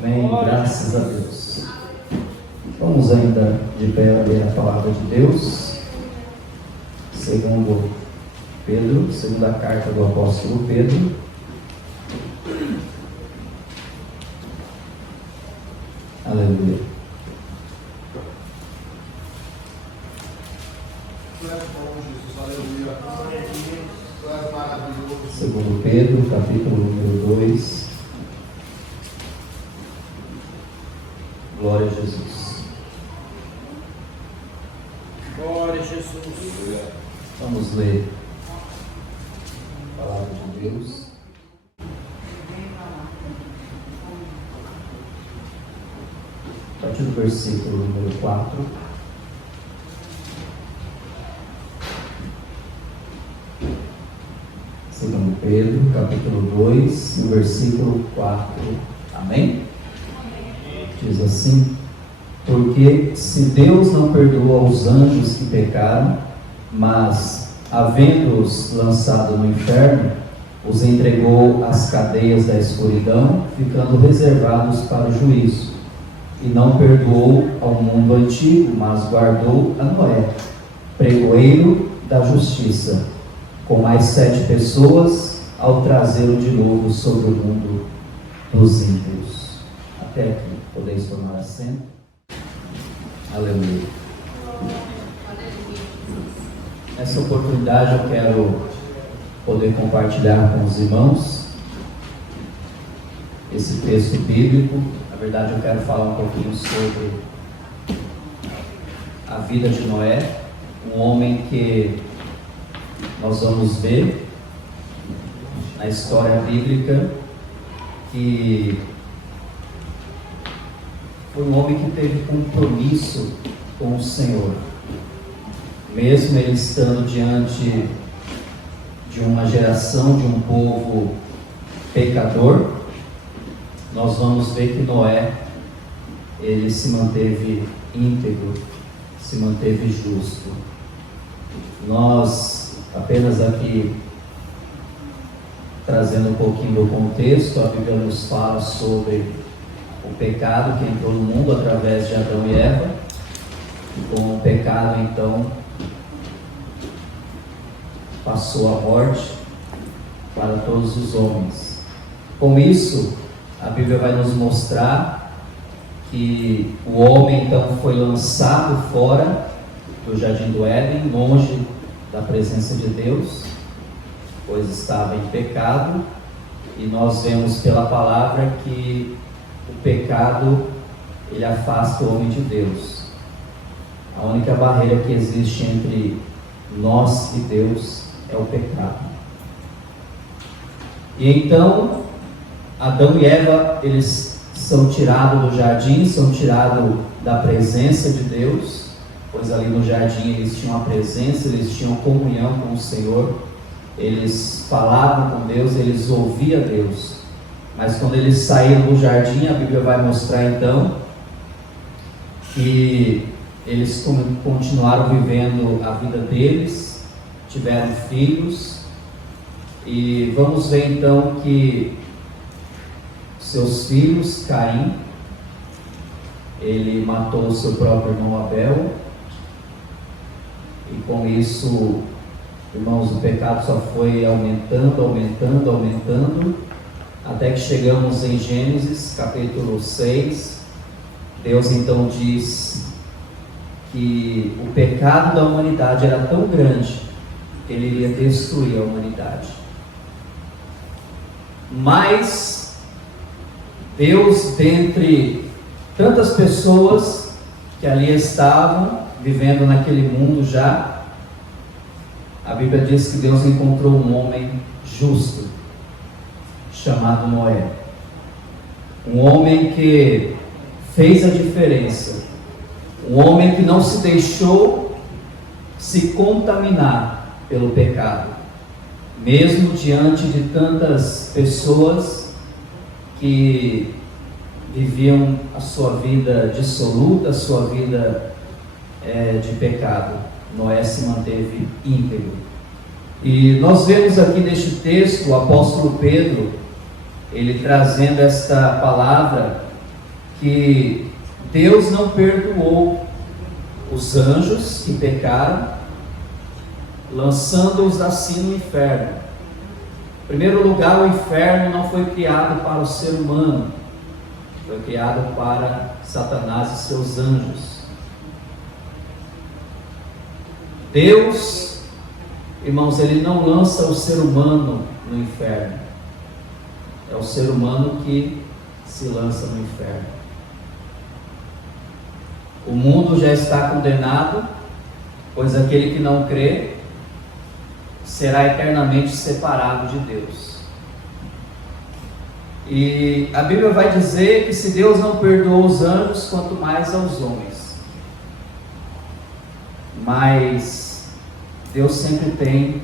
Amém. Graças a Deus. Vamos ainda de pé ler a palavra de Deus. Segundo Pedro, segunda carta do apóstolo Pedro. Aleluia. Segundo Pedro, capítulo número 2. Glória a Jesus. Glória a Jesus. Vamos ler a palavra de Deus. A partir do versículo número 4. Segundo Pedro, capítulo 2, no versículo 4. Amém? Diz assim: porque se Deus não perdoa os anjos que pecaram, mas, havendo-os lançado no inferno, os entregou às cadeias da escuridão, ficando reservados para o juízo. E não perdoou ao mundo antigo, mas guardou a Noé, pregoeiro da justiça, com mais 7 pessoas, ao trazê-lo de novo sobre o mundo dos ímpios. Até aqui, podeis tomar assento. Aleluia. Nessa oportunidade eu quero poder compartilhar com os irmãos esse texto bíblico. Na verdade eu quero falar um pouquinho sobre a vida de Noé, um homem que nós vamos ver na história bíblica que foi um homem que teve compromisso com o Senhor, mesmo ele estando diante de uma geração, de um povo pecador. Nós vamos ver que Noé, ele se manteve íntegro, se manteve justo. Nós apenas aqui trazendo um pouquinho do contexto, a Bíblia nos fala sobre o pecado que entrou no mundo através de Adão e Eva, e com o pecado então passou a morte para todos os homens. Com isso, a Bíblia vai nos mostrar que o homem então foi lançado fora do jardim do Éden, longe da presença de Deus, pois estava em pecado, e nós vemos pela palavra que o pecado, ele afasta o homem de Deus. A única barreira que existe entre nós e Deus é o pecado. E então, Adão e Eva, eles são tirados do jardim, são tirados da presença de Deus, pois ali no jardim eles tinham a presença, eles tinham comunhão com o Senhor, eles falavam com Deus, eles ouviam Deus. Mas quando eles saíram do jardim, a Bíblia vai mostrar então que eles continuaram vivendo a vida deles, tiveram filhos, e vamos ver então que seus filhos, Caim, ele matou o seu próprio irmão Abel, e com isso, irmãos, o pecado só foi aumentando, até que chegamos em Gênesis capítulo 6. Deus então diz que o pecado da humanidade era tão grande que ele iria destruir a humanidade. Mas Deus, dentre tantas pessoas que ali estavam, vivendo naquele mundo já, a Bíblia diz que Deus encontrou um homem justo, chamado Noé. Um homem que fez a diferença, um homem que não se deixou se contaminar pelo pecado, mesmo diante de tantas pessoas que viviam a sua vida dissoluta, a sua vida de pecado. Noé se manteve íntegro. E nós vemos aqui neste texto o apóstolo Pedro, ele trazendo esta palavra que Deus não perdoou os anjos que pecaram, lançando-os assim no inferno. Em primeiro lugar, o inferno não foi criado para o ser humano, foi criado para Satanás e seus anjos. Deus, irmãos, Ele não lança o ser humano no inferno, é o ser humano que se lança no inferno. O mundo já está condenado, pois aquele que não crê será eternamente separado de Deus. E a Bíblia vai dizer que se Deus não perdoou os anjos, quanto mais aos homens. Mas Deus sempre tem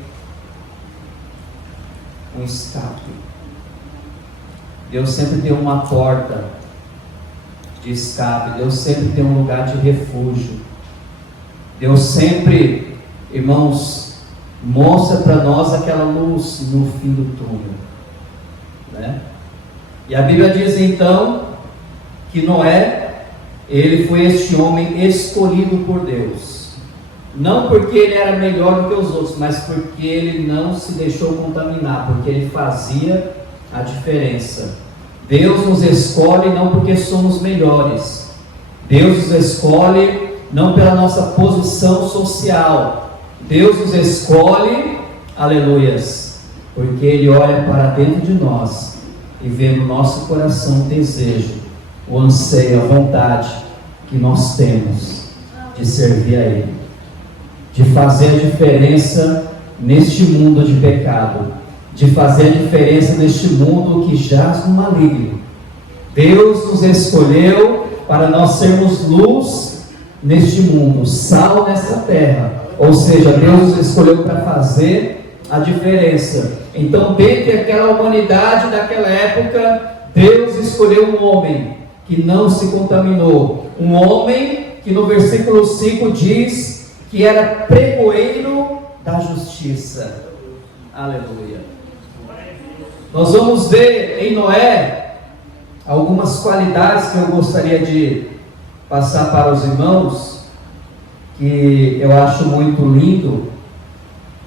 um escape. Deus sempre tem uma porta de escape. Deus sempre tem um lugar de refúgio. Deus sempre, irmãos, mostra para nós aquela luz no fim do túnel, né? E a Bíblia diz então que Noé, ele foi este homem escolhido por Deus, não porque ele era melhor do que os outros, mas porque ele não se deixou contaminar, porque ele fazia a diferença. Deus nos escolhe não porque somos melhores, Deus nos escolhe não pela nossa posição social, Deus nos escolhe, aleluias, porque Ele olha para dentro de nós e vê no nosso coração o desejo, o anseio, a vontade que nós temos de servir a Ele, de fazer a diferença neste mundo de pecado, de fazer a diferença neste mundo que jaz no maligno. Deus nos escolheu para nós sermos luz neste mundo, sal nesta terra, ou seja, Deus nos escolheu para fazer a diferença. Então, dentre aquela humanidade daquela época, Deus escolheu um homem que não se contaminou, um homem que no versículo 5 diz que era pregoeiro da justiça. Aleluia. Nós vamos ver em Noé algumas qualidades que eu gostaria de passar para os irmãos, que eu acho muito lindo.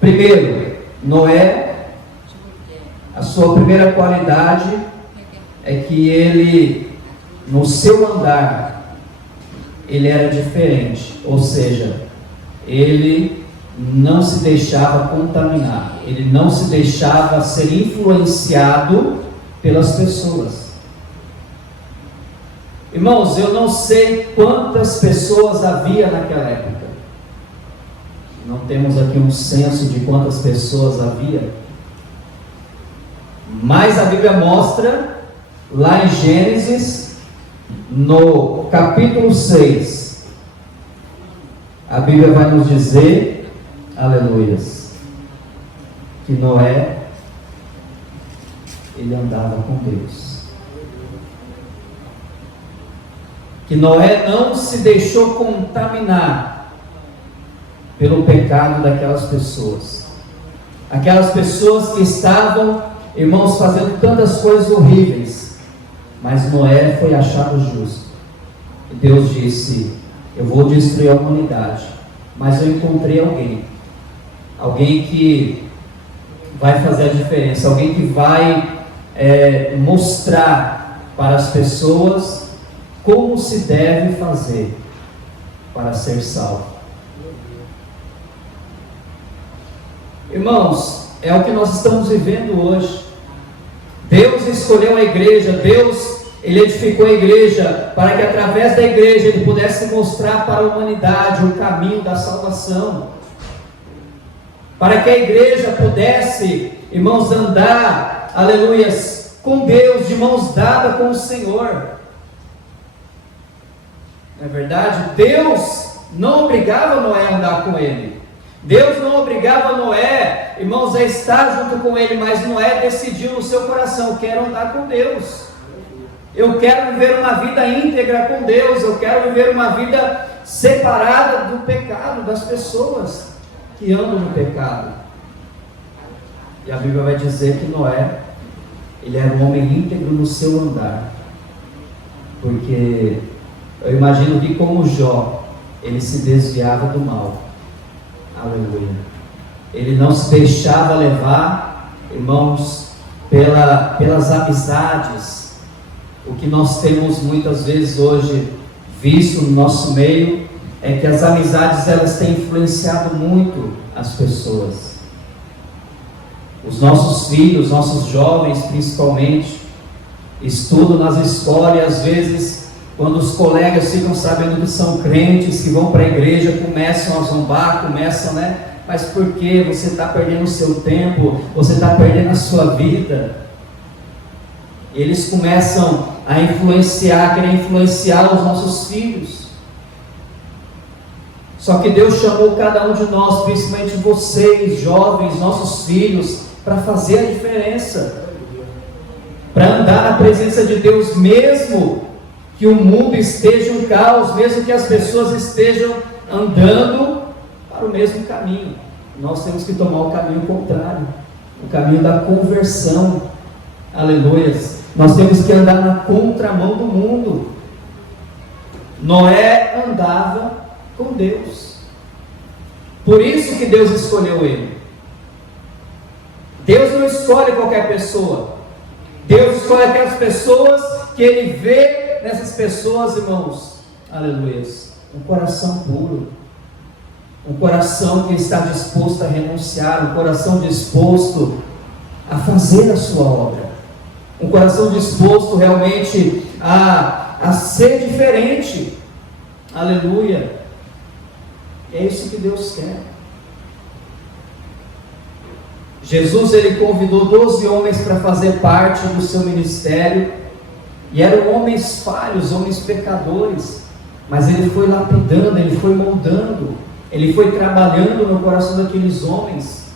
Primeiro, Noé, a sua primeira qualidade é que ele, no seu andar, ele era diferente, ou seja, ele não se deixava contaminar, ele não se deixava ser influenciado pelas pessoas. Irmãos, eu não sei quantas pessoas havia naquela época, não temos aqui um censo de quantas pessoas havia, mas a Bíblia mostra, lá em Gênesis, no capítulo 6, a Bíblia vai nos dizer, aleluias, que Noé, ele andava com Deus, que Noé não se deixou contaminar pelo pecado daquelas pessoas, aquelas pessoas que estavam, irmãos, fazendo tantas coisas horríveis, mas Noé foi achado justo, e Deus disse: eu vou destruir a humanidade, mas eu encontrei alguém que vai fazer a diferença, alguém que vai mostrar para as pessoas como se deve fazer para ser salvo. Irmãos, é o que nós estamos vivendo hoje. Deus escolheu a igreja, Deus, Ele edificou a igreja para que através da igreja Ele pudesse mostrar para a humanidade o caminho da salvação, para que a igreja pudesse, irmãos, andar, aleluias, com Deus, de mãos dadas com o Senhor. Não é verdade? Deus não obrigava Noé a andar com Ele, Deus não obrigava Noé, irmãos, a estar junto com Ele, mas Noé decidiu no seu coração: quero andar com Deus, eu quero viver uma vida íntegra com Deus, eu quero viver uma vida separada do pecado, das pessoas que andam no pecado. E a Bíblia vai dizer que Noé, ele era um homem íntegro no seu andar, porque porque eu imagino que como Jó, ele se desviava do mal. Aleluia. Ele não se deixava levar, irmãos, pelas amizades. O que nós temos muitas vezes hoje visto no nosso meio é que as amizades, elas têm influenciado muito as pessoas. Os nossos filhos, nossos jovens principalmente, estudam nas escolas e às vezes, quando os colegas ficam sabendo que são crentes, que vão para a igreja, começam a zombar, mas por que? Você está perdendo o seu tempo, você está perdendo a sua vida. Eles começam a querer influenciar os nossos filhos. Só que Deus chamou cada um de nós, principalmente vocês, jovens, nossos filhos, para fazer a diferença, para andar na presença de Deus, mesmo que o mundo esteja um caos, mesmo que as pessoas estejam andando para o mesmo caminho. Nós temos que tomar o caminho contrário, o caminho da conversão. Aleluias. Nós temos que andar na contramão do mundo. Noé andava com Deus. Por isso que Deus escolheu ele. Deus não escolhe qualquer pessoa. Deus escolhe aquelas pessoas que Ele vê nessas pessoas, irmãos. Aleluia. Um coração puro. Um coração que está disposto a renunciar. Um coração disposto a fazer a sua obra. Um coração disposto realmente a ser diferente. Aleluia. É isso que Deus quer. Jesus, ele convidou 12 homens para fazer parte do seu ministério, e eram homens falhos, homens pecadores, mas ele foi lapidando, ele foi moldando, ele foi trabalhando no coração daqueles homens,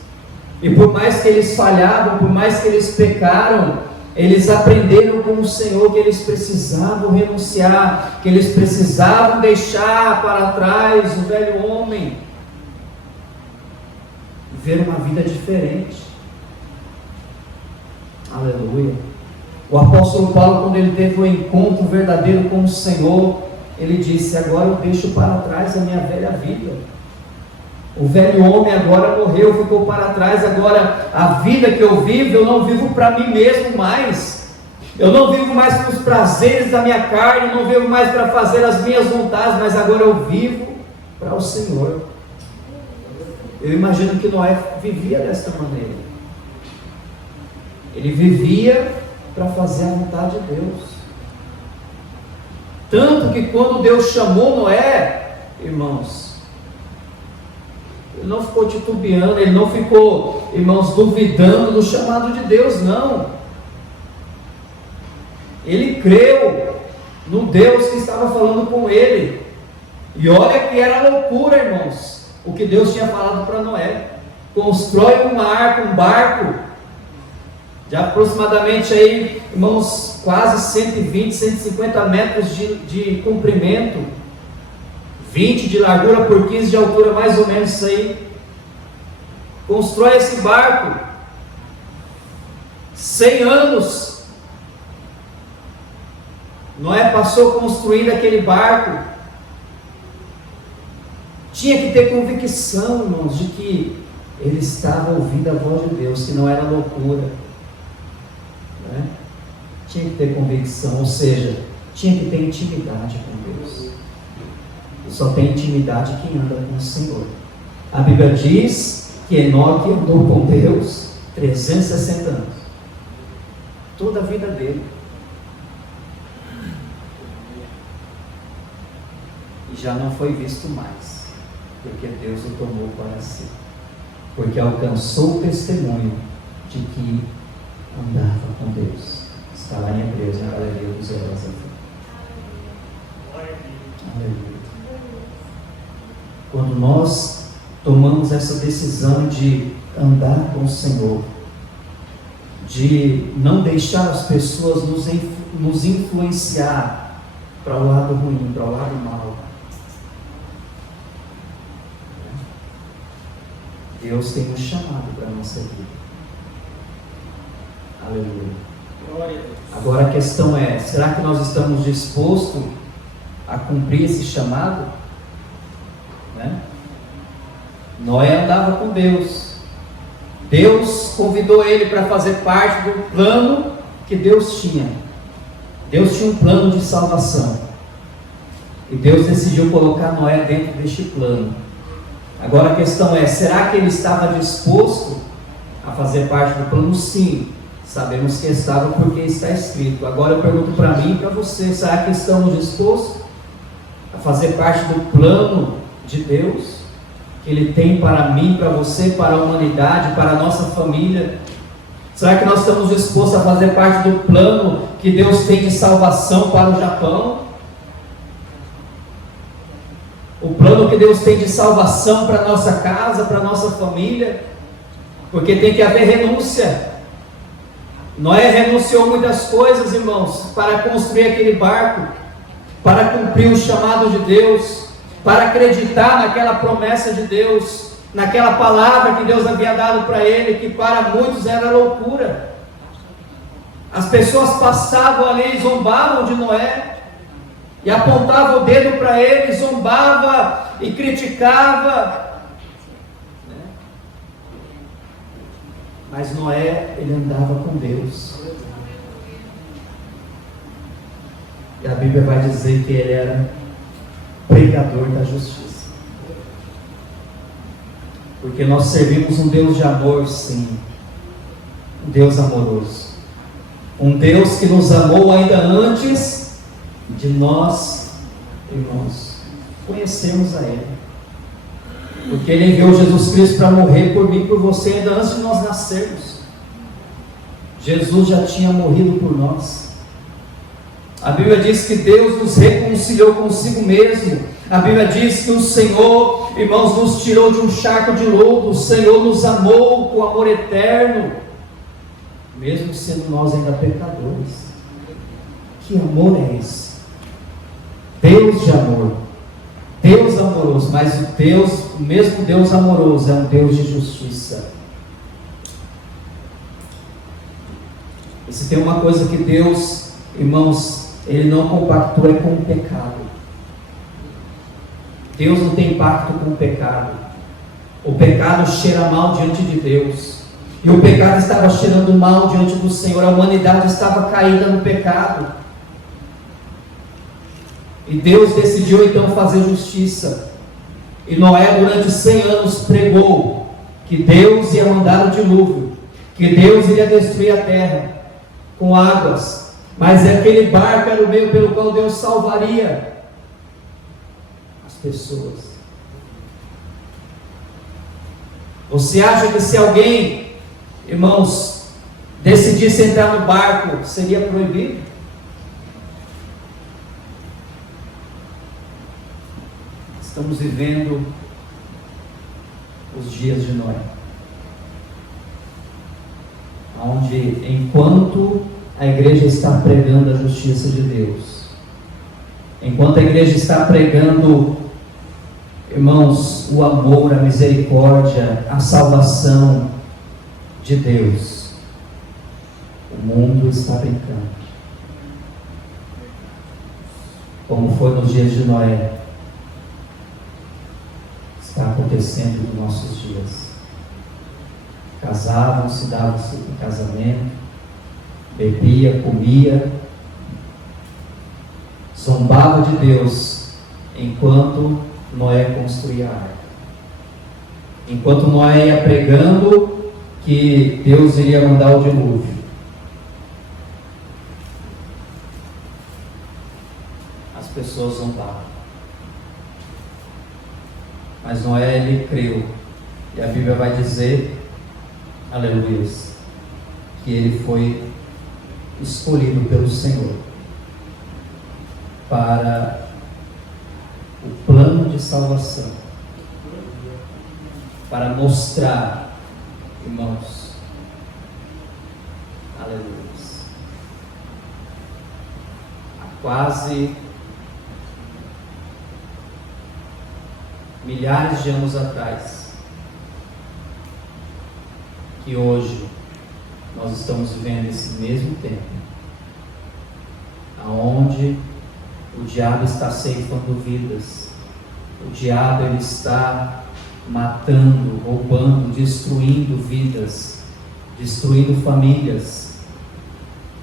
e por mais que eles falhavam, por mais que eles pecaram, eles aprenderam com o Senhor que eles precisavam renunciar, que eles precisavam deixar para trás o velho homem, ver uma vida diferente. Aleluia. O apóstolo Paulo, quando ele teve um encontro verdadeiro com o Senhor, ele disse: agora eu deixo para trás a minha velha vida. O velho homem agora morreu, ficou para trás. Agora a vida que eu vivo, eu não vivo para mim mesmo mais. Eu não vivo mais para os prazeres da minha carne, eu não vivo mais para fazer as minhas vontades, mas agora eu vivo para o Senhor. Eu imagino que Noé vivia desta maneira. Ele vivia para fazer a vontade de Deus. Tanto que quando Deus chamou Noé, irmãos, ele não ficou titubeando, ele não ficou, irmãos, duvidando do chamado de Deus, não. Ele creu no Deus que estava falando com ele. E olha que era loucura, irmãos, o que Deus tinha falado para Noé. Constrói um barco, de aproximadamente aí, irmãos, quase 120, 150 metros de comprimento, 20 de largura por 15 de altura, mais ou menos isso aí. Constrói esse barco, 100 anos, Noé passou construindo aquele barco. Tinha que ter convicção, irmãos, de que ele estava ouvindo a voz de Deus, que não era loucura, né? Tinha que ter convicção, ou seja, tinha que ter intimidade com Deus. E só tem intimidade quem anda com o Senhor. A Bíblia diz que Enoque andou com Deus 360 anos, toda a vida dele, e já não foi visto mais, porque Deus o tomou para si, porque alcançou o testemunho de que andava com Deus. Está lá em Hebreus, na galeria dos heróis. Aleluia. Quando nós tomamos essa decisão de andar com o Senhor, de não deixar as pessoas nos influenciar para o lado ruim, para o lado mau, Deus tem um chamado para a nossa vida. Aleluia. Glória a Deus. Agora a questão é, será que nós estamos dispostos a cumprir esse chamado? Né? Noé andava com Deus. Deus convidou ele para fazer parte do plano que Deus tinha. Deus tinha um plano de salvação. E Deus decidiu colocar Noé dentro deste plano. Agora a questão é, será que ele estava disposto a fazer parte do plano? Sim, sabemos que estava porque está escrito. Agora eu pergunto para mim e para você, será que estamos dispostos a fazer parte do plano de Deus? Que Ele tem para mim, para você, para a humanidade, para a nossa família? Será que nós estamos dispostos a fazer parte do plano que Deus tem de salvação para o Japão? O plano que Deus tem de salvação para a nossa casa, para a nossa família? Porque tem que haver renúncia. Noé renunciou muitas coisas, irmãos, para construir aquele barco, para cumprir o chamado de Deus, para acreditar naquela promessa de Deus, naquela palavra que Deus havia dado para ele, que para muitos era loucura. As pessoas passavam ali e zombavam de Noé, e apontavam o dedo para ele, zombava e criticava. Mas Noé, ele andava com Deus. E a Bíblia vai dizer que ele era pregador da justiça. Porque nós servimos um Deus de amor, sim. Um Deus amoroso. Um Deus que nos amou ainda antes de nós, irmãos, conhecermos a Ele. Porque Ele enviou Jesus Cristo para morrer por mim e por você ainda antes de nós nascermos. Jesus já tinha morrido por nós. A Bíblia diz que Deus nos reconciliou consigo mesmo. A Bíblia diz que o Senhor, irmãos, nos tirou de um charco de lodo. O Senhor nos amou com amor eterno, mesmo sendo nós ainda pecadores. Que amor é esse? Deus de amor, Deus amoroso, mas o mesmo Deus amoroso é um Deus de justiça. E se tem uma coisa que Deus, irmãos, Ele não compactua é com o pecado. Deus não tem pacto com o pecado. O pecado cheira mal diante de Deus. E o pecado estava cheirando mal diante do Senhor. A humanidade estava caída no pecado. E Deus decidiu então fazer justiça. E Noé durante 100 anos pregou que Deus ia mandar o dilúvio, que Deus iria destruir a terra com águas, mas aquele barco era o meio pelo qual Deus salvaria as pessoas. Você acha que se alguém, irmãos, decidisse entrar no barco, seria proibido? Estamos vivendo os dias de Noé, onde enquanto a igreja está pregando a justiça de Deus, enquanto a igreja está pregando, irmãos, o amor, a misericórdia, a salvação de Deus, o mundo está brincando, como foi nos dias de Noé. Está acontecendo nos nossos dias. Casavam-se, davam-se em casamento, bebia, comia, zombava de Deus, enquanto Noé construía a arca. Enquanto Noé ia pregando que Deus iria mandar o dilúvio, as pessoas zombavam. Mas Noé, ele creu, e a Bíblia vai dizer, aleluia, que ele foi escolhido pelo Senhor para o plano de salvação, para mostrar, irmãos, aleluia, há quase milhares de anos atrás, que hoje nós estamos vivendo esse mesmo tempo, aonde o diabo está ceifando vidas, o diabo ele está matando, roubando, destruindo vidas, destruindo famílias,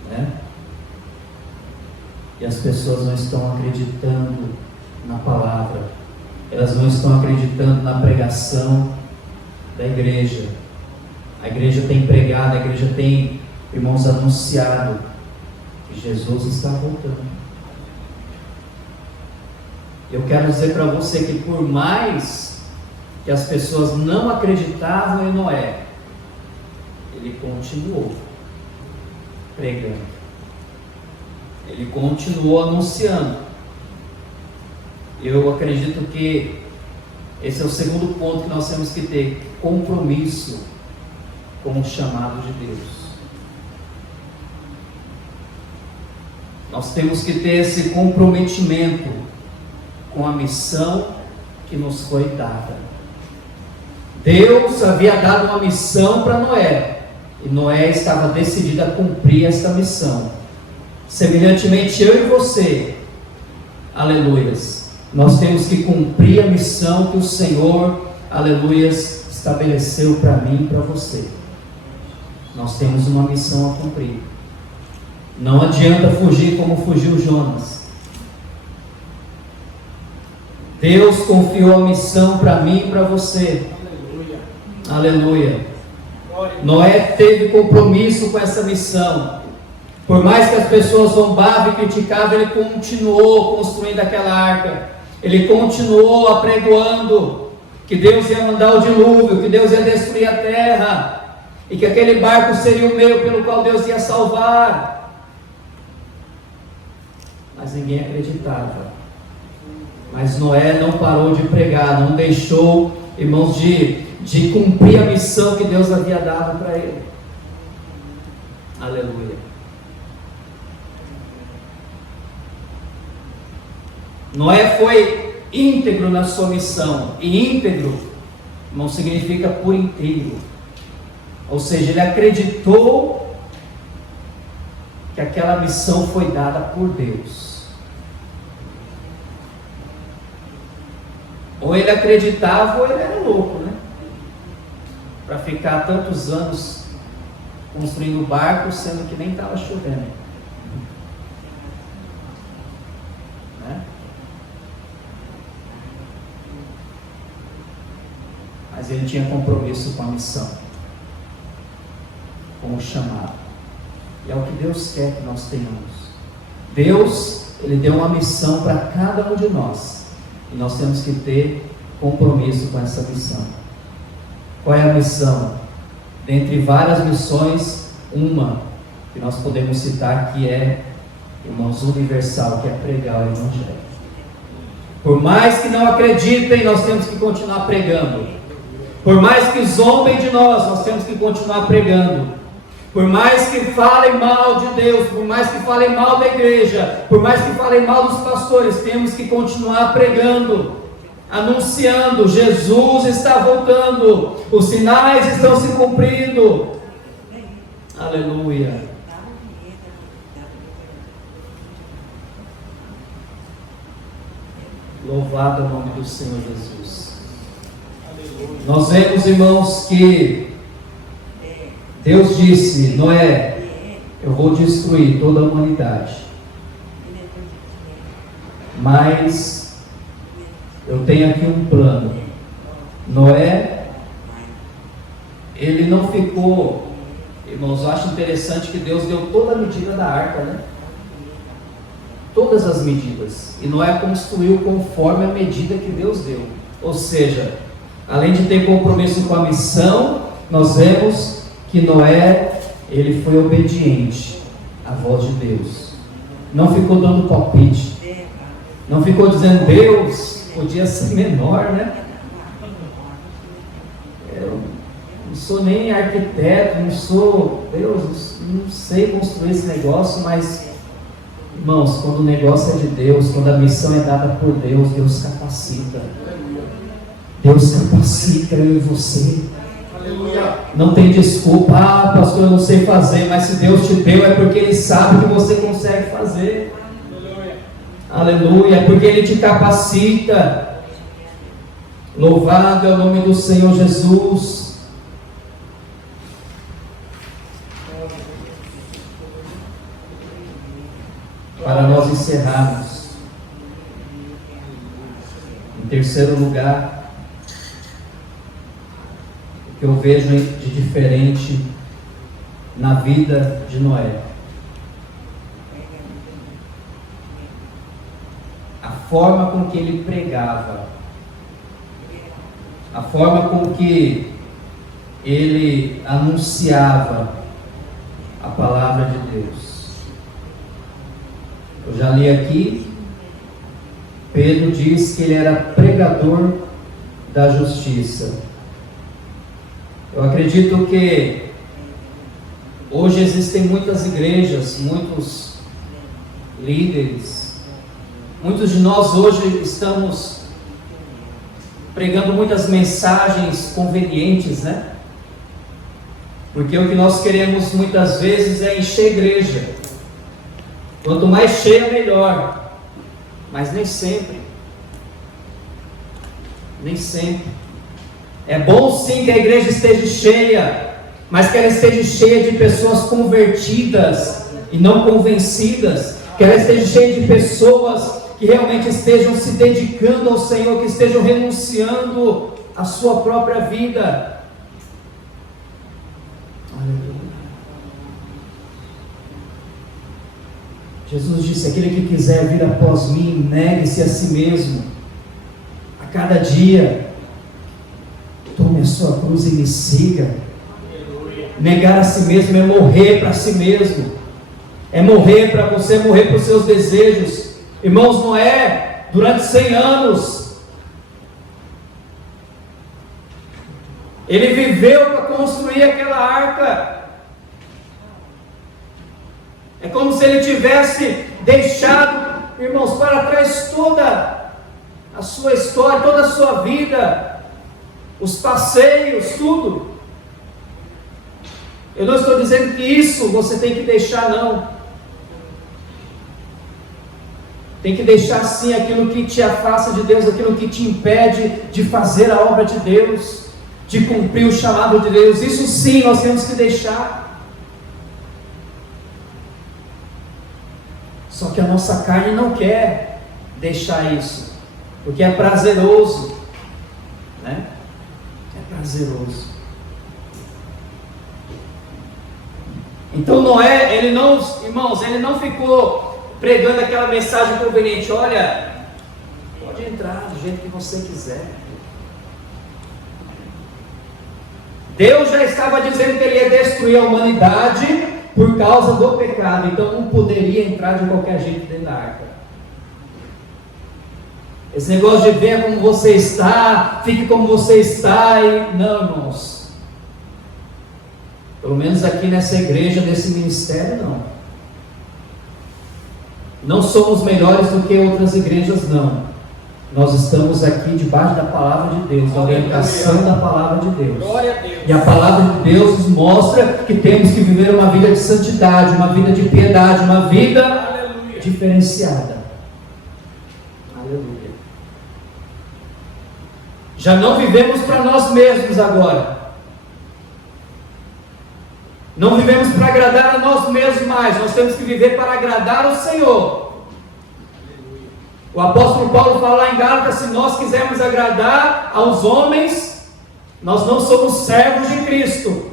né? E as pessoas não estão acreditando na palavra, elas não estão acreditando na pregação da igreja. A igreja tem pregado, a igreja tem, irmãos, anunciado que Jesus está voltando. Eu quero dizer para você que por mais que as pessoas não acreditavam em Noé, ele continuou pregando, ele continuou anunciando. Eu acredito que esse é o segundo ponto que nós temos que ter: compromisso com o chamado de Deus. Nós temos que ter esse comprometimento com a missão que nos foi dada. Deus havia dado uma missão para Noé, e Noé estava decidido a cumprir esta missão. Semelhantemente, eu e você, aleluias, nós temos que cumprir a missão que o Senhor, aleluias, estabeleceu para mim e para você. Nós temos uma missão a cumprir. Não adianta fugir como fugiu Jonas. Deus confiou a missão para mim e para você. Aleluia. Noé teve compromisso com essa missão. Por mais que as pessoas zombavam e criticavam, ele continuou construindo aquela arca. Ele continuou apregoando que Deus ia mandar o dilúvio, que Deus ia destruir a terra, e que aquele barco seria o meio pelo qual Deus ia salvar. Mas ninguém acreditava. Mas Noé não parou de pregar, não deixou, irmãos, de cumprir a missão que Deus havia dado para ele. Aleluia. Noé foi íntegro na sua missão, e íntegro não significa por inteiro, ou seja, ele acreditou que aquela missão foi dada por Deus. Ou ele acreditava ou ele era louco, né? Para ficar tantos anos construindo barcos, sendo que nem estava chovendo, né? Mas ele tinha compromisso com a missão, com o chamado. E é o que Deus quer que nós tenhamos. Deus, ele deu uma missão para cada um de nós, e nós temos que ter compromisso com essa missão. Qual é a missão? Dentre várias missões, uma que nós podemos citar, que é, irmãos, universal, que é pregar o Evangelho. Por mais que não acreditem, nós temos que continuar pregando. Por mais que zombem de nós temos que continuar pregando. Por mais que falem mal de Deus, por mais que falem mal da igreja, por mais que falem mal dos pastores, temos que continuar pregando, anunciando: Jesus está voltando, os sinais estão se cumprindo. Aleluia. Louvado é o nome do Senhor Jesus. Nós vemos, irmãos, que Deus disse: Noé, eu vou destruir toda a humanidade, mas eu tenho aqui um plano. Noé, ele não ficou, irmãos, eu acho interessante que Deus deu toda a medida da arca, né? Todas as medidas, e Noé construiu conforme a medida que Deus deu. Ou seja, além de ter compromisso com a missão, nós vemos que Noé, ele foi obediente à voz de Deus. Não ficou dando palpite, não ficou dizendo: Deus, podia ser menor, né? Eu não sou nem arquiteto, não sou, Deus, não sei construir esse negócio, mas, irmãos, quando o negócio é de Deus, quando a missão é dada por Deus, Deus capacita. Deus capacita eu e você. Não tem desculpa, pastor, eu não sei fazer, mas se Deus te deu é porque Ele sabe que você consegue fazer. Aleluia, é porque Ele te capacita. Louvado é o nome do Senhor Jesus. Para nós encerrarmos, em terceiro lugar, o que eu vejo de diferente na vida de Noé: a forma com que ele pregava, a forma com que ele anunciava a palavra de Deus. Eu já li aqui, Pedro diz que ele era pregador da justiça. Eu acredito que hoje existem muitas igrejas, muitos líderes, muitos de nós hoje estamos pregando muitas mensagens convenientes, né? Porque o que nós queremos muitas vezes é encher a igreja. Quanto mais cheia, melhor. Mas nem sempre. Nem sempre. É bom sim que a igreja esteja cheia, mas que ela esteja cheia de pessoas convertidas e não convencidas. Que ela esteja cheia de pessoas que realmente estejam se dedicando ao Senhor, que estejam renunciando à sua própria vida. Aleluia. Jesus disse: aquele que quiser vir após mim, negue-se a si mesmo, a cada dia, tome a sua cruz e me siga. Negar a si mesmo é morrer para si mesmo, é morrer para você, morrer para os seus desejos. Irmãos, Noé, durante 100 anos, ele viveu para construir aquela arca. É como se ele tivesse deixado, irmãos, para trás toda a sua história, toda a sua vida, os passeios, tudo. Eu não estou dizendo que isso você tem que deixar, não. Tem que deixar sim aquilo que te afasta de Deus, aquilo que te impede de fazer a obra de Deus, de cumprir o chamado de Deus. Isso sim nós temos que deixar. Só que a nossa carne não quer deixar isso, porque é prazeroso, né? É prazeroso. Então Noé, ele não, irmãos, ele não ficou pregando aquela mensagem conveniente: olha, pode entrar do jeito que você quiser. Deus já estava dizendo que ele ia destruir a humanidade por causa do pecado, então não poderia entrar de qualquer jeito dentro da arca. Esse negócio de ver como você está, fique como você está, e não, irmãos. Pelo menos aqui nessa igreja, nesse ministério, não. Não somos melhores do que outras igrejas, não. Nós estamos aqui debaixo da palavra de Deus, da orientação da palavra de Deus. Glória a Deus. E a palavra de Deus nos mostra que temos que viver uma vida de santidade, uma vida de piedade, uma vida Aleluia. Diferenciada. Aleluia. Já não vivemos para nós mesmos agora. Não vivemos para agradar a nós mesmos mais. Nós temos que viver para agradar ao Senhor. O apóstolo Paulo fala lá em Gálatas: se nós quisermos agradar aos homens, nós não somos servos de Cristo.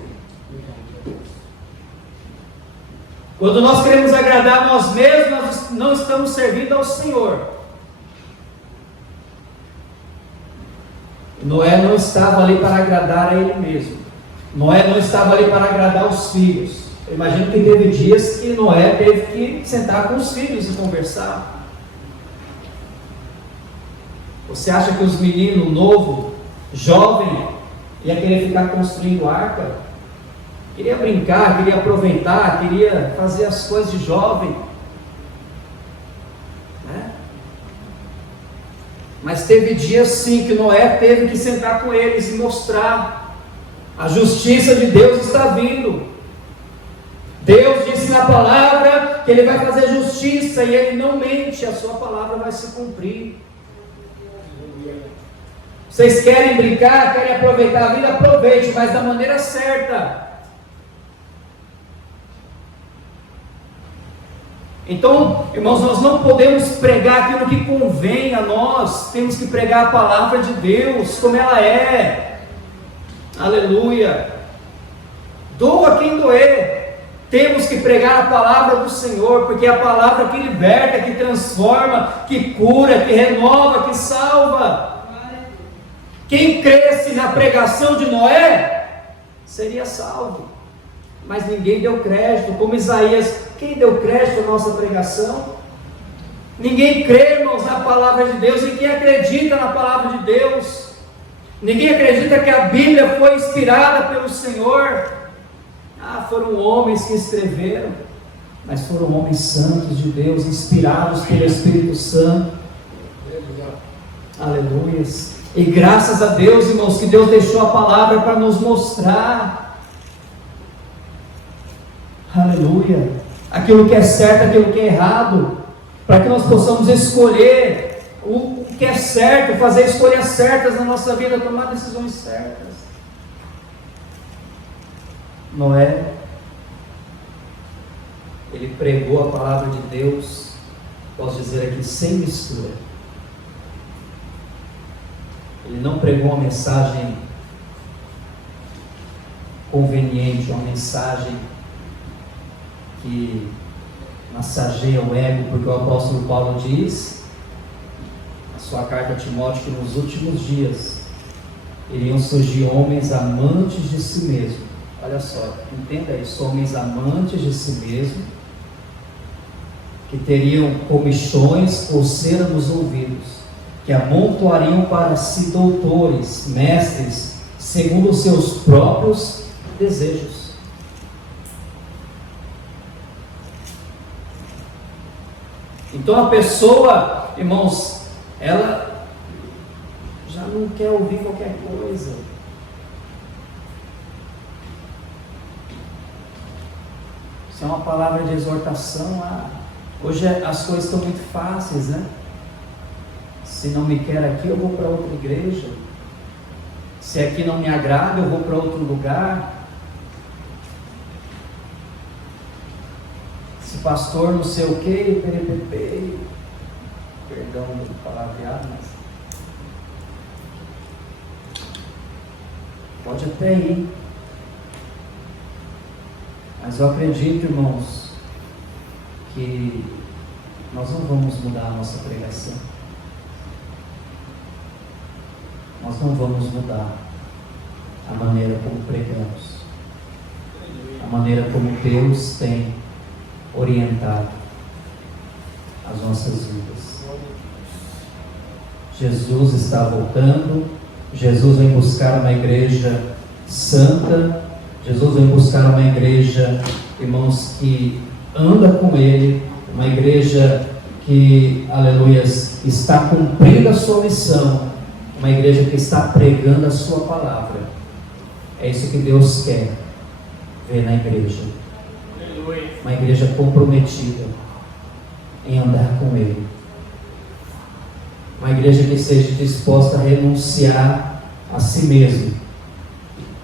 Quando nós queremos agradar a nós mesmos, nós não estamos servindo ao Senhor. Noé não estava ali para agradar a ele mesmo. Noé não estava ali para agradar os filhos. Eu imagino que teve dias que Noé teve que sentar com os filhos e conversar. Você acha que os meninos novos, jovem, ia querer ficar construindo arca? Queria brincar, queria aproveitar, queria fazer as coisas de jovem, né? Mas teve dias sim que Noé teve que sentar com eles e mostrar A justiça de Deus está vindo. Deus disse na palavra que Ele vai fazer justiça e Ele não mente, a sua palavra vai se cumprir. Vocês querem brincar, querem aproveitar a vida? Aproveite, mas da maneira certa. Então, irmãos, nós não podemos pregar aquilo que convém a nós, temos que pregar a palavra de Deus, como ela é. Aleluia. Doa quem doer. Temos que pregar a palavra do Senhor, porque é a palavra que liberta, que transforma, que cura, que renova, que salva. Quem cresce na pregação de Noé, seria salvo. Mas ninguém deu crédito, como Isaías. Quem deu crédito à nossa pregação? Ninguém crê, irmãos, na palavra de Deus. Ninguém acredita na palavra de Deus. Ninguém acredita que a Bíblia foi inspirada pelo Senhor. Foram homens que escreveram, mas foram homens santos de Deus, inspirados pelo Espírito Santo. Aleluia. E graças a Deus, irmãos, que Deus deixou a palavra para nos mostrar. Aleluia. Aquilo que é certo, aquilo que é errado, para que nós possamos escolher o que é certo, fazer escolhas certas na nossa vida, tomar decisões certas. Noé, ele pregou a palavra de Deus, posso dizer aqui, sem mistura. Ele não pregou uma mensagem conveniente, uma mensagem que massageia o ego, porque o apóstolo Paulo diz, na sua carta a Timóteo, que nos últimos dias iriam surgir homens amantes de si mesmo. Olha só, entenda isso, homens amantes de si mesmo, que teriam comichões, coceira nos ouvidos, que amontoariam para si doutores, mestres, segundo os seus próprios desejos. Então a pessoa, irmãos, ela já não quer ouvir qualquer coisa. Isso é uma palavra de exortação. Hoje as coisas estão muito fáceis, né? Se não me quer aqui, eu vou para outra igreja. Se aqui não me agrada, eu vou para outro lugar. Se pastor não sei o que, PPP, perdão do palavreado, mas pode até ir. Mas eu acredito, irmãos, que nós não vamos mudar a nossa pregação. Nós não vamos mudar a maneira como pregamos, a maneira como Deus tem orientado as nossas vidas. Jesus está voltando, Jesus vem buscar uma igreja santa, Jesus vem buscar uma igreja, irmãos, que anda com Ele, uma igreja que, aleluia, está cumprindo a sua missão, uma igreja que está pregando a sua palavra. É isso que Deus quer ver na igreja. Uma igreja comprometida em andar com Ele. Uma igreja que seja disposta a renunciar a si mesmo,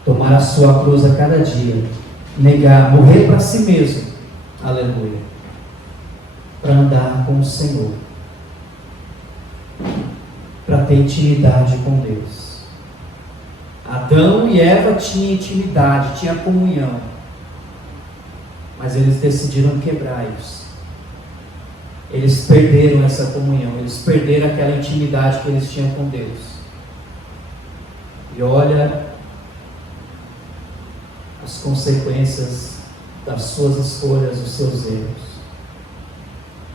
tomar a sua cruz a cada dia, negar, morrer para si mesmo, aleluia, para andar com o Senhor, para ter intimidade com Deus. Adão e Eva tinham intimidade, tinham comunhão, mas eles decidiram quebrar isso. Eles perderam essa comunhão, eles perderam aquela intimidade que eles tinham com Deus. E olha as consequências das suas escolhas, dos seus erros.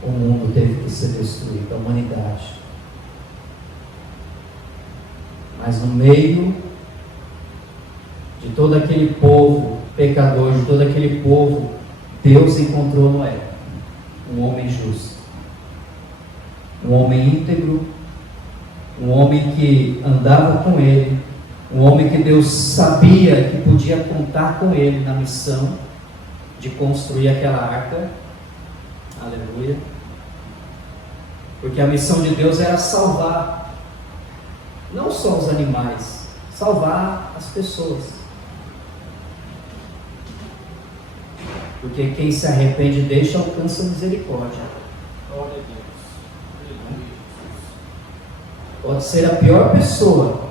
O mundo teve que ser destruído, a humanidade. Mas no meio de todo aquele povo pecador, de todo aquele povo, Deus encontrou Noé, um homem justo, um homem íntegro, um homem que andava com Ele, Um homem que Deus sabia que podia contar com ele na missão de construir aquela arca. Aleluia. Porque a missão de Deus era salvar, não só os animais, salvar as pessoas. Porque quem se arrepende deixa alcança misericórdia. Pode ser a pior pessoa,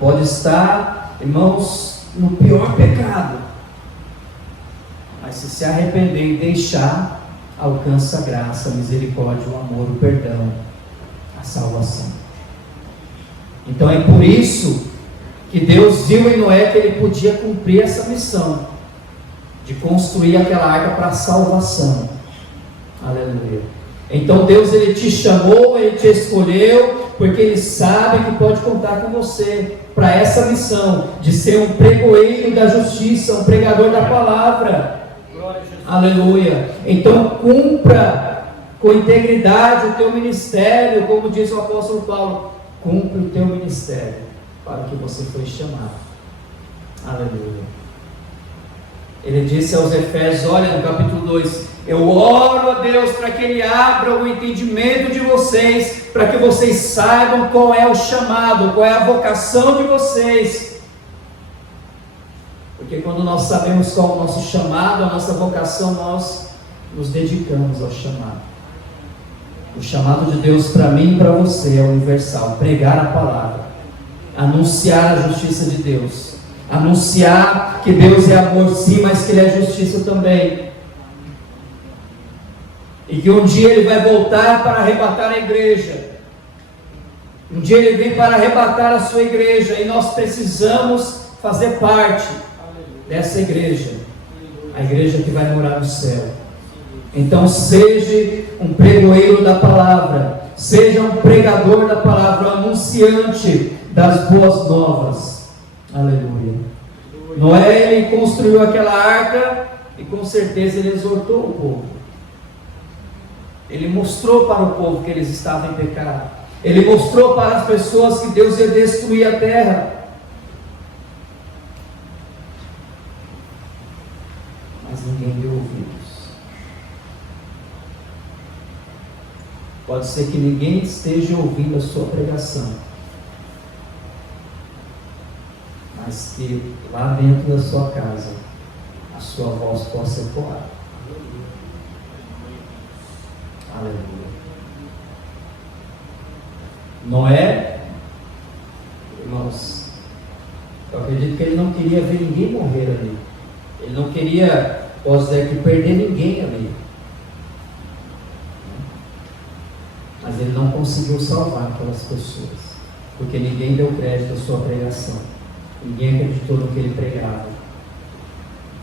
pode estar, irmãos, no pior pecado, mas se arrepender e deixar, alcança a graça, a misericórdia, o amor, o perdão, a salvação. Então é por isso que Deus viu em Noé que ele podia cumprir essa missão de construir aquela arca para a salvação. Aleluia. Então Deus, ele te chamou, ele te escolheu, porque ele sabe que pode contar com você para essa missão de ser um pregoeiro da justiça, um pregador da palavra. Aleluia. Então cumpra com integridade o teu ministério, como diz o apóstolo Paulo, cumpre o teu ministério para o que você foi chamado. Aleluia. Ele disse aos Efésios, olha no capítulo 2, eu oro a Deus para que Ele abra o entendimento de vocês, para que vocês saibam qual é o chamado, qual é a vocação de vocês. Porque quando nós sabemos qual é o nosso chamado, a nossa vocação, nós nos dedicamos ao chamado. O chamado de Deus para mim e para você é universal, pregar a palavra, anunciar a justiça de Deus, anunciar que Deus é amor sim, mas que Ele é justiça também. E que um dia Ele vai voltar para arrebatar a igreja. Um dia Ele vem para arrebatar a sua igreja. E nós precisamos fazer parte dessa igreja. A igreja que vai morar no céu. Então seja um pregoeiro da palavra. Seja um pregador da palavra. Um anunciante das boas novas. Aleluia. Noé, ele construiu aquela arca. E com certeza ele exortou o povo. Ele mostrou para o povo que eles estavam em pecado. Ele mostrou para as pessoas que Deus ia destruir a terra. Mas ninguém deu ouvidos. Pode ser que ninguém esteja ouvindo a sua pregação, mas que lá dentro da sua casa a sua voz possa ecoar. Aleluia. Noé, irmãos, eu acredito que ele não queria ver ninguém morrer ali. Ele não queria, posso dizer que, perder ninguém ali. Mas ele não conseguiu salvar aquelas pessoas, porque ninguém deu crédito à sua pregação. Ninguém acreditou no que ele pregava.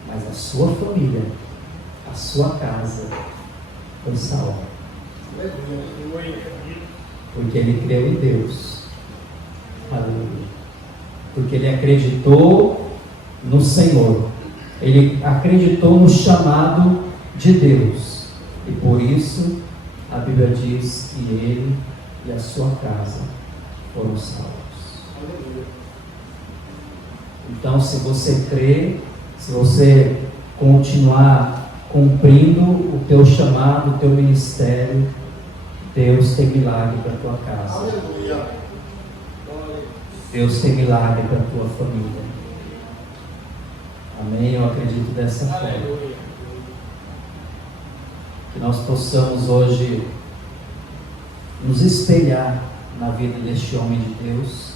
Mas a sua família, a sua casa foi salva. Porque ele creu em Deus. Aleluia. Porque ele acreditou no Senhor. Ele acreditou no chamado de Deus. E por isso a Bíblia diz que ele e a sua casa foram salvos. Então, se você crê, se você continuar cumprindo o teu chamado, o teu ministério, Deus tem milagre para a tua casa. Deus tem milagre para a tua família. Amém? Eu acredito dessa forma. Que nós possamos hoje nos espelhar na vida deste homem de Deus.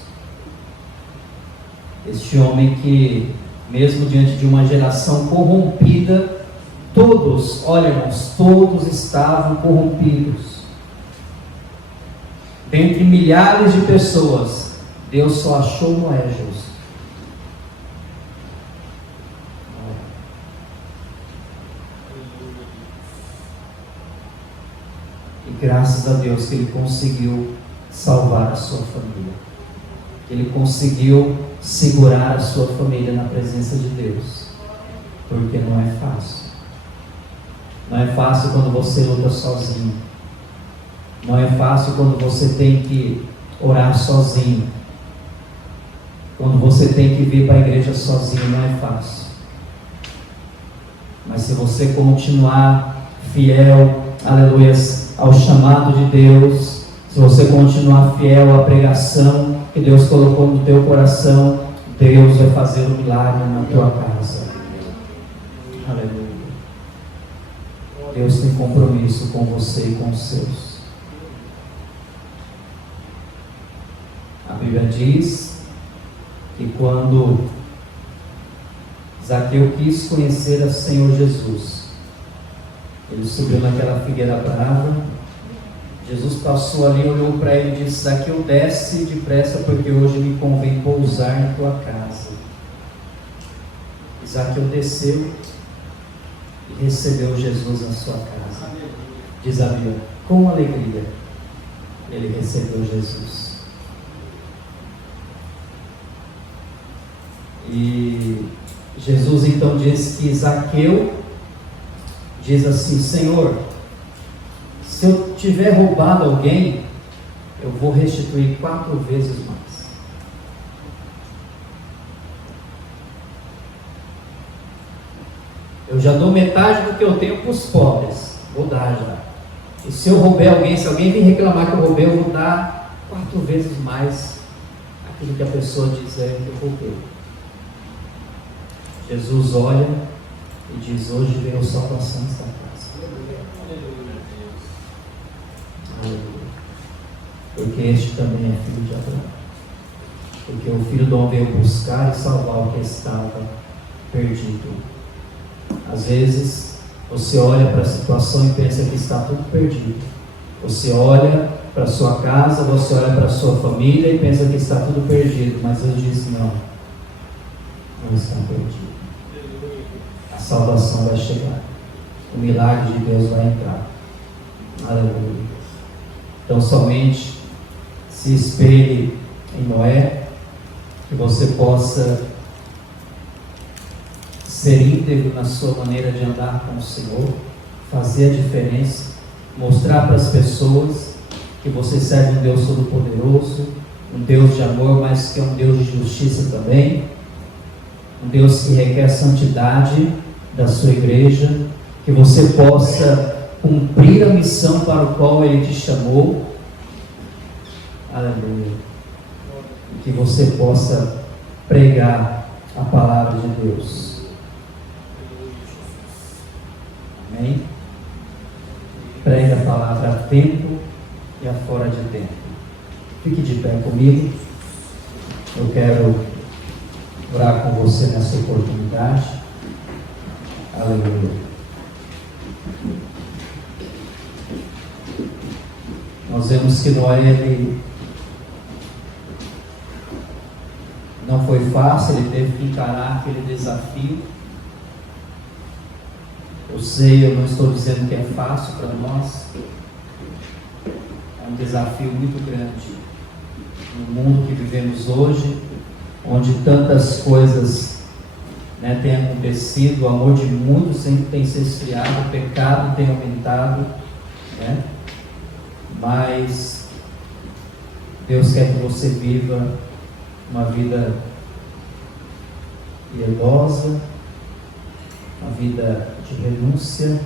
Este homem que, mesmo diante de uma geração corrompida, todos, olha irmãos, todos estavam corrompidos. Dentre milhares de pessoas, Deus só achou Noé justo. E graças a Deus que ele conseguiu salvar a sua família. Que ele conseguiu segurar a sua família na presença de Deus. Porque não é fácil. Não é fácil quando você luta sozinho. Não é fácil quando você tem que orar sozinho. Quando você tem que vir para a igreja sozinho, não é fácil. Mas se você continuar fiel, aleluia, ao chamado de Deus, se você continuar fiel à pregação que Deus colocou no teu coração, Deus vai fazer um milagre na tua casa. Aleluia. Deus tem compromisso com você e com os seus. A Bíblia diz que quando Zaqueu quis conhecer o Senhor Jesus, ele subiu naquela figueira brava. Jesus passou ali, olhou para ele e disse: Zaqueu, desce depressa, porque hoje me convém pousar em tua casa. E Zaqueu desceu e recebeu Jesus na sua casa. Diz a Bíblia, com alegria ele recebeu Jesus. E Jesus então diz que Zaqueu diz assim: Senhor, se eu tiver roubado alguém, eu vou restituir 4 vezes mais. Eu já dou metade do que eu tenho para os pobres, vou dar já. E se eu roubei alguém, se alguém vir reclamar que eu roubei, eu vou dar 4 vezes mais aquilo que a pessoa dizer que eu roubei. Jesus olha e diz: hoje veio salvação nesta casa. Aleluia. Porque este também é filho de Abraão. Porque o Filho do Homem veio buscar e salvar o que estava perdido. Às vezes você olha para a situação e pensa que está tudo perdido. Você olha para a sua casa, você olha para a sua família e pensa que está tudo perdido. Mas Deus diz: não está perdido. A salvação vai chegar. O milagre de Deus vai entrar. Aleluia. Então somente se espelhe em Noé, que você possa ser íntegro na sua maneira de andar com o Senhor, fazer a diferença, mostrar para as pessoas que você serve um Deus Todo-Poderoso, um Deus de amor, mas que é um Deus de justiça também, um Deus que requer a santidade da sua igreja, que você possa cumprir a missão para o qual Ele te chamou. Aleluia. E que você possa pregar a palavra de Deus. Amém? Prega a palavra a tempo e a fora de tempo. Fique de pé comigo. Eu quero orar com você nessa oportunidade. Aleluia. Nós vemos que Noé, ele não foi fácil, ele teve que encarar aquele desafio. Eu sei, eu não estou dizendo que é fácil para nós. É um desafio muito grande. No mundo que vivemos hoje, onde tantas coisas têm acontecido, o amor de muitos sempre tem se esfriado, o pecado tem aumentado, mas Deus quer que você viva uma vida piedosa, uma vida de renúncia,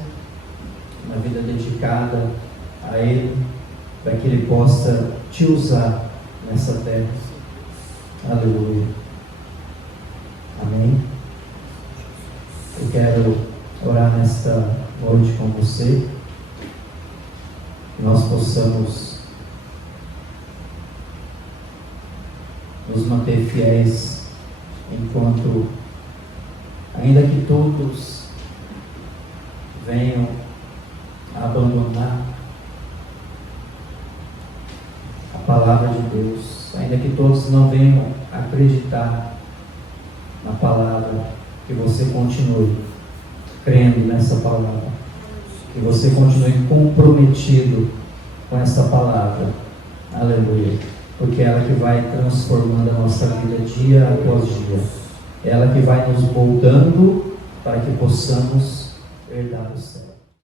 uma vida dedicada a Ele, para que Ele possa te usar nessa terra. Aleluia. Amém. Eu quero orar nesta noite com você, que nós possamos nos manter fiéis enquanto, ainda que todos venham a abandonar a palavra de Deus, ainda que todos não venham a acreditar na palavra, que você continue crendo nessa palavra, que você continue comprometido com essa palavra. Aleluia. Porque é ela que vai transformando a nossa vida dia após dia. É ela que vai nos moldando para que possamos herdar o céu.